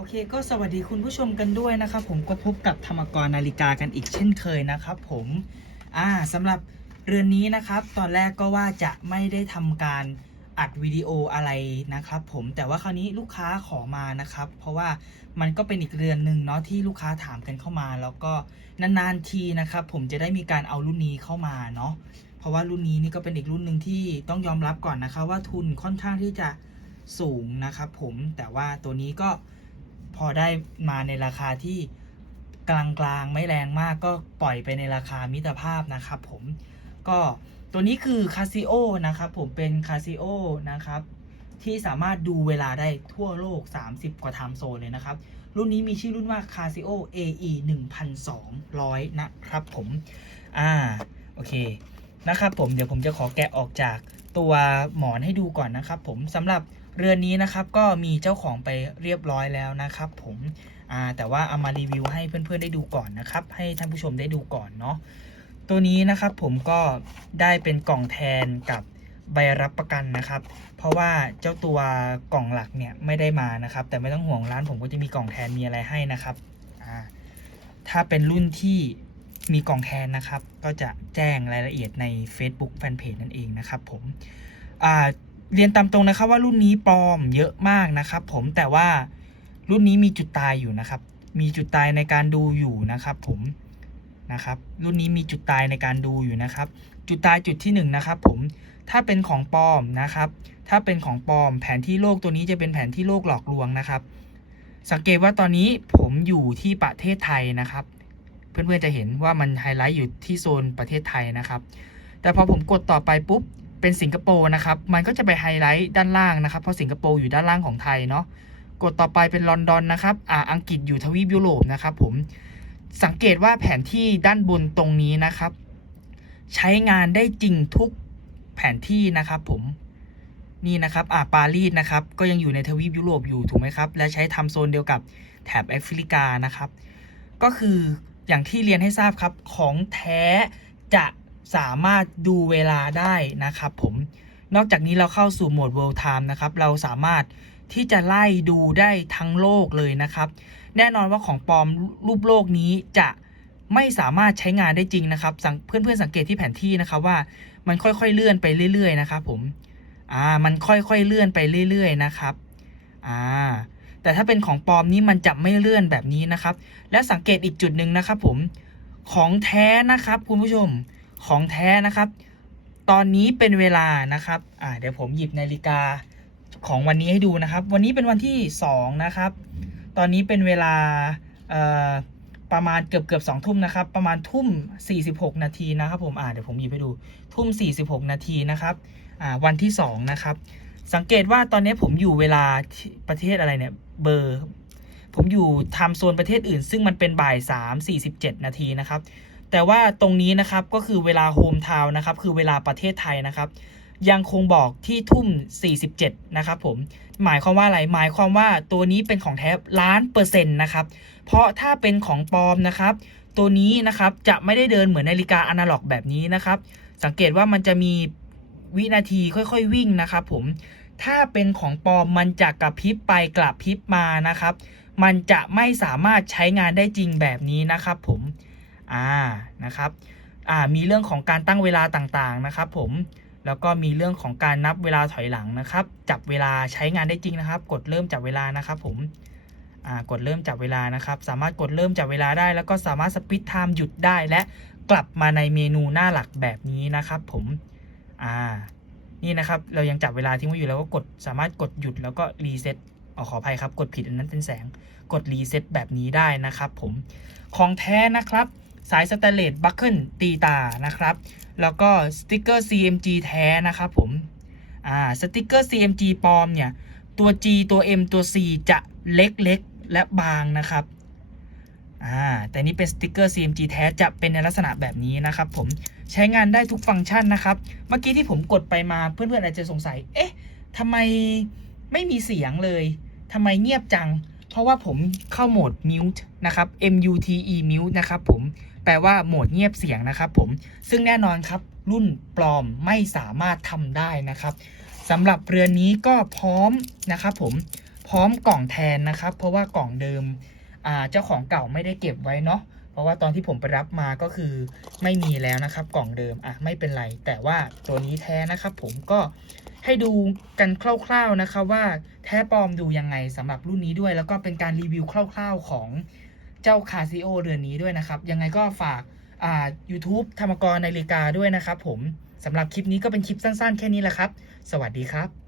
โอเคก็สวัสดีคุณผู้ชมกันด้วยนะครับผมก็พบกับธรรมกรนาฬิกากันอีกเช่นเคยนะครับผมอ่าสำหรับเรือนนี้นะครับ ตอนแรกก็ว่าจะไม่ได้ทำการอัดวิดีโออะไรนะครับผมแต่ว่าคราวนี้ลูกค้าขอมานะครับ เพราะว่ามันก็เป็นอีกเรือนหนึ่งเนาะที่ลูกค้าถามกันเข้ามา แล้วก็นานๆทีนะครับ ผมจะได้มีการเอารุ่นนี้เข้ามาเนาะเพราะว่ารุ่นนี้นี่ก็เป็นอีกรุ่นหนึ่งที่ต้องยอมรับก่อนนะคะว่าทุนค่อนข้างที่จะสูงนะครับผมแต่ว่าตัวนี้ก็ พอได้มาในราคาที่กลางๆไม่แรงมากก็ปล่อยไปในราคามิตรภาพนะครับผมก็ตัวนี้คือ Casio นะครับผมเป็น Casio นะครับที่สามารถดูเวลาได้ทั่วโลก 30 กว่าไทม์โซนเลยนะครับ รุ่นนี้มีชื่อรุ่นว่า Casio AE 1200 นะครับผม อ่า โอเค นะครับผม เดี๋ยวผมจะขอแกะออกจากตัวหมอนให้ดูก่อนนะครับผมสำหรับ เรือนนี้นะครับก็มีเจ้าของไปเรียบร้อยแล้วนะครับผมแต่ว่าเอามารีวิวให้เพื่อนๆได้ดูก่อนนะครับ ให้ท่านผู้ชมได้ดูก่อนเนาะตัวนี้นะครับผมก็ได้เป็นกล่องแทนกับใบรับประกันนะครับ เพราะว่าเจ้าตัวกล่องหลักเนี่ยไม่ได้มานะครับ แต่ไม่ต้องห่วงร้านผมก็จะมีกล่องแทนมีอะไรให้นะครับถ้าเป็นรุ่นที่มีกล่องแทนนะครับ ก็จะแจ้งรายละเอียดใน Facebook Fanpage นั่นเองนะครับผมอ่า เรียนตามตรงนะครับว่ารุ่นนี้ปลอมเยอะมากนะครับ ผมแต่ว่ารุ่นนี้มีจุดตายอยู่นะครับ มีจุดตายในการดูอยู่นะครับ ผมนะครับ รุ่นนี้มีจุดตายในการดูอยู่นะครับ จุดตายจุดที่1นงนะครับ ผมถ้าเป็นของปลอมนะครับ ถ้าเป็นของปลอม แผนที่โลกตัวนี้จะเป็นแผนที่โลกหลอกลวงนะครับ สังเกตว่าตอนนี้ผมอยู่ที่ประเทศไทยนะครับ เพื่อนๆจะเห็นว่ามันไฮไลท์อยู่ที่โซนประเทศไทยนะครับ แต่พอผมกดต่อไปปุ๊บ เป็นสิงคโปร์นะครับ มันก็จะไปไฮไลท์ด้านล่างนะครับ เพราะสิงคโปร์อยู่ด้านล่างของไทยเนาะ กดต่อไปเป็นลอนดอนนะครับ อ่า อังกฤษอยู่ทวีปยุโรปนะครับผม สังเกตว่าแผนที่ด้านบนตรงนี้นะครับ ใช้งานได้จริงทุกแผนที่นะครับผม นี่นะครับ อ่า ปารีสนะครับ ก็ยังอยู่ในทวีปยุโรปอยู่ถูกไหมครับ และใช้ทำโซนเดียวกับแถบแอฟริกานะครับ ก็คืออย่างที่เรียนให้ทราบครับ ของแท้จะ สามารถดูเวลาได้นะครับผม นอกจากนี้เราเข้าสู่โหมด World Time นะครับ เราสามารถที่จะไล่ดูได้ทั้งโลกเลยนะครับ แน่นอนว่าของปลอมรูปโลกนี้จะไม่สามารถใช้งานได้จริงนะครับ เพื่อนๆสังเกตที่แผนที่นะครับว่ามันค่อยๆเลื่อนไปเรื่อยๆนะครับผมอ่ามันค่อยๆเลื่อนไปเรื่อยๆนะครับอ่าแต่ถ้าเป็นของปลอมนี้มันจะไม่เลื่อนแบบนี้นะครับ และสังเกตอีกจุดหนึ่งนะครับผมของแท้นะครับคุณผู้ชม ของแท้นะครับ ตอนนี้เป็นเวลานะครับอ่าเดี๋ยวผมหยิบนาฬิกาของวันนี้ให้ดูนะครับ วันนี้เป็นวันที่ 2 นะครับ ตอนนี้เป็นเวลาอ่อประมาณเกือบเกือบสองทุ่มนะครับ ประมาณทุ่ม 46 นาทีนะครับผมอ่าเดี๋ยวผมหยิบให้ดูทุ่ม 46 นาทีนะครับอ่าวันที่ 2 นะครับ สังเกตว่าตอนนี้ผมอยู่เวลาที่ประเทศอะไรเนี่ยเบอร์ ผมอยู่ไทม์โซนประเทศอื่น ซึ่งมันเป็นบ่าย 3 47 นาทีนะครับ แต่ว่าตรงนี้นะครับก็คือเวลาโฮมทาวน์นะครับคือเวลาประเทศไทยนะครับ ยังคงบอกที่ทุ่ม 47 นะครับผมหมายความว่าอะไรหมายความว่าตัวนี้เป็นของแท้ล้านเปอร์เซ็นต์นะครับ เพราะถ้าเป็นของปลอมนะครับ ตัวนี้นะครับจะไม่ได้เดินเหมือนนาฬิกาอนาล็อกแบบนี้นะครับ สังเกตว่ามันจะมีวินาทีค่อยๆวิ่งนะครับ ผมถ้าเป็นของปลอมมันจะกระพริบไปกระพริบมานะครับ มันจะไม่สามารถใช้งานได้จริงแบบนี้นะครับ ผม อ่านะครับอ่ามีเรื่องของการตั้งเวลาต่างๆนะครับ ผมแล้วก็มีเรื่องของการนับเวลาถอยหลังนะครับ จับเวลาใช้งานได้จริงนะครับ กดเริ่มจับเวลานะครับ ผมอ่ากดเริ่มจับเวลานะครับ สามารถกดเริ่มจับเวลาได้ แล้วก็สามารถสปิดไทม์หยุดได้และกลับมาในเมนูหน้าหลักแบบนี้นะครับ ผมอ่านี่นะครับเรายังจับเวลาทิ้งไว้อยู่แล้วก็กดสามารถกดหยุดแล้วก็รีเซ็ตอขออภัยครับ กดผิดอันนั้นเป็นแสง กดรีเซ็ตแบบนี้ได้นะครับ ผมของแท้นะครับ สายสแตนเลสบัคเกิลตีตานะครับ แล้วก็สติกเกอร์ CMG แท้นะครับผมอ่าสติกเกอร์ CMG ปลอมเนี่ยตัว G ตัว M ตัว C จะเล็กๆ และบางนะครับอ่าแต่นี่เป็นสติกเกอร์ CMG แท้จะเป็นในลักษณะแบบนี้นะครับผมใช้งานได้ทุกฟังก์ชันนะครับ เมื่อกี้ที่ผมกดไปมาเพื่อนๆอาจจะสงสัย เอ๊ะทำไมไม่มีเสียงเลยทำไมเงียบจัง เพราะว่าผมเข้าโหมด mute นะครับ mute mute นะครับผมแปลว่าโหมดเงียบเสียงนะครับผมซึ่งแน่นอนครับรุ่นปลอมไม่สามารถทำได้นะครับสำหรับเรือนนี้ก็พร้อมนะครับผมพร้อมกล่องแทนนะครับ เพราะว่ากล่องเดิมเจ้าของเก่าไม่ได้เก็บไว้เนาะเพราะว่าตอนที่ผมไปรับมาก็คือไม่มีแล้วนะครับ กล่องเดิมอะไม่เป็นไร แต่ว่าตัวนี้แท้นะครับ ผมก็ ให้ดูกันคร่าวๆนะคะว่าแท้ปลอมดูยังไงสำหรับรุ่นนี้ด้วย แล้วก็เป็นการรีวิวคร่าวๆของเจ้าคาซิโอเรือนนี้ด้วยนะครับ ยังไงก็ฝากอ่า YouTube ธรรมกรนาฬิกาด้วยนะครับผมสำหรับคลิปนี้ก็เป็นคลิปสั้นๆ แค่นี้แหละครับ สวัสดีครับ